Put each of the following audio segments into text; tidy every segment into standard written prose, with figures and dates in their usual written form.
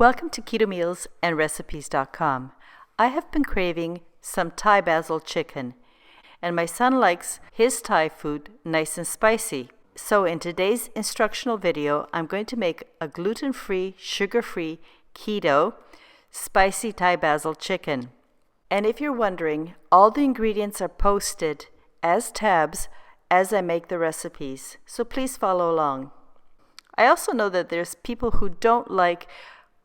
Welcome to Keto Meals and Recipes.com. I have been craving some Thai basil chicken, and my son likes his Thai food nice and spicy. So in today's instructional video, I'm going to make a gluten-free, sugar-free, keto, spicy Thai basil chicken. And if you're wondering, all the ingredients are posted as tabs as I make the recipes, so please follow along. I also know that there's people who don't like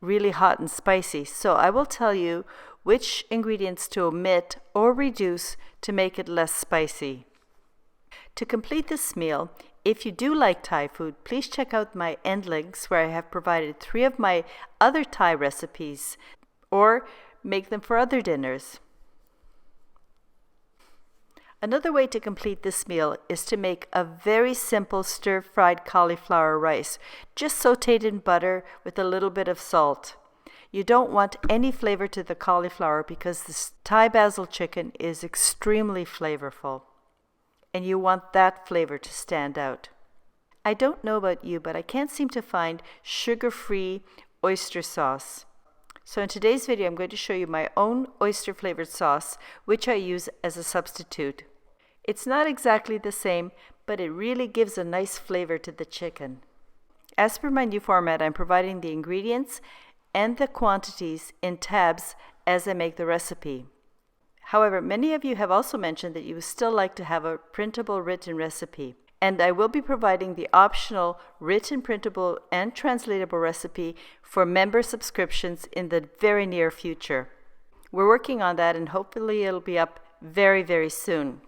really hot and spicy, so I will tell you which ingredients to omit or reduce to make it less spicy. To complete this meal, if you do like Thai food, please check out my end links where I have provided 3 of my other Thai recipes, or make them for other dinners. Another way to complete this meal is to make a very simple stir-fried cauliflower rice, just sauteed in butter with a little bit of salt. You don't want any flavor to the cauliflower because this Thai basil chicken is extremely flavorful, and you want that flavor to stand out. I don't know about you, but I can't seem to find sugar-free oyster sauce. So in today's video, I'm going to show you my own oyster-flavored sauce, which I use as a substitute. It's not exactly the same, but it really gives a nice flavor to the chicken. As per my new format, I'm providing the ingredients and the quantities in tabs as I make the recipe. However, many of you have also mentioned that you would still like to have a printable written recipe, and I will be providing the optional written, printable, and translatable recipe for member subscriptions in the very near future. We're working on that, and hopefully it'll be up very, very soon.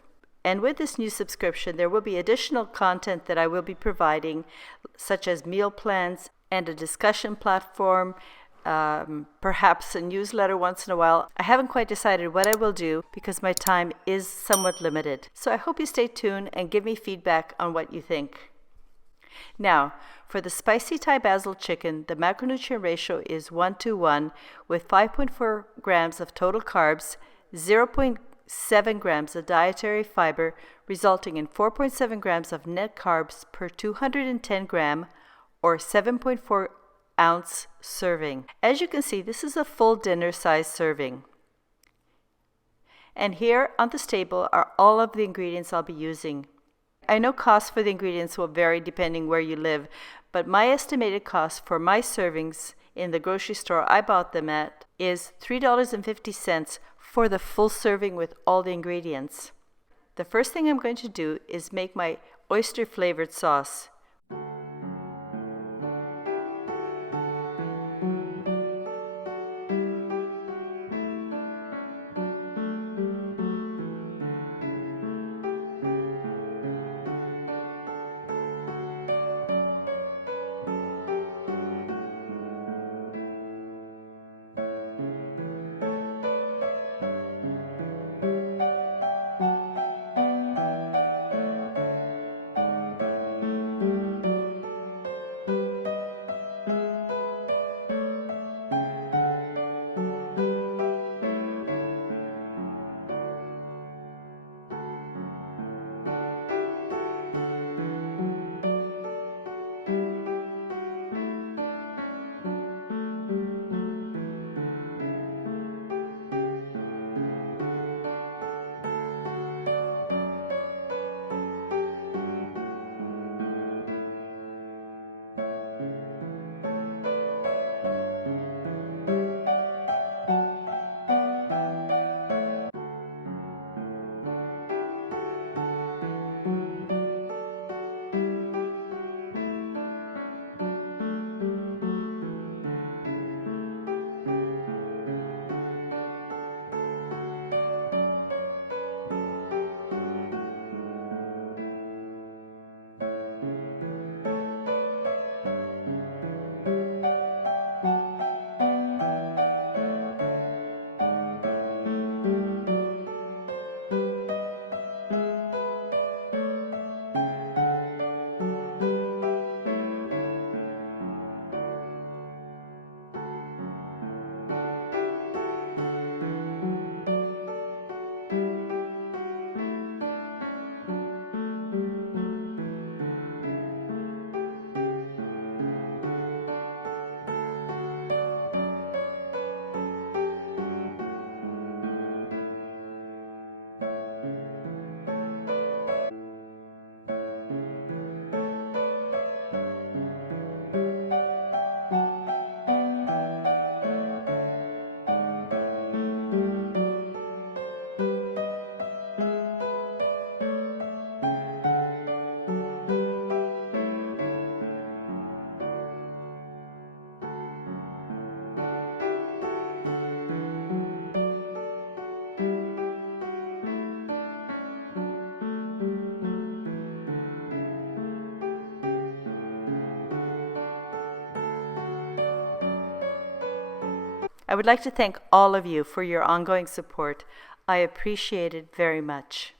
And with this new subscription, there will be additional content that I will be providing, such as meal plans and a discussion platform, perhaps a newsletter once in a while. I haven't quite decided what I will do because my time is somewhat limited. So I hope you stay tuned and give me feedback on what you think. Now, for the spicy Thai basil chicken, the macronutrient ratio is 1:1 with 5.4 grams of total carbs, 0.7 grams of dietary fiber, resulting in 4.7 grams of net carbs per 210 gram or 7.4 ounce serving. As you can see, this is a full dinner size serving. And here on this table are all of the ingredients I'll be using. I know costs for the ingredients will vary depending where you live, but my estimated cost for my servings in the grocery store I bought them at is $3.50 for the full serving with all the ingredients. The first thing I'm going to do is make my oyster flavored sauce. I would like to thank all of you for your ongoing support. I appreciate it very much.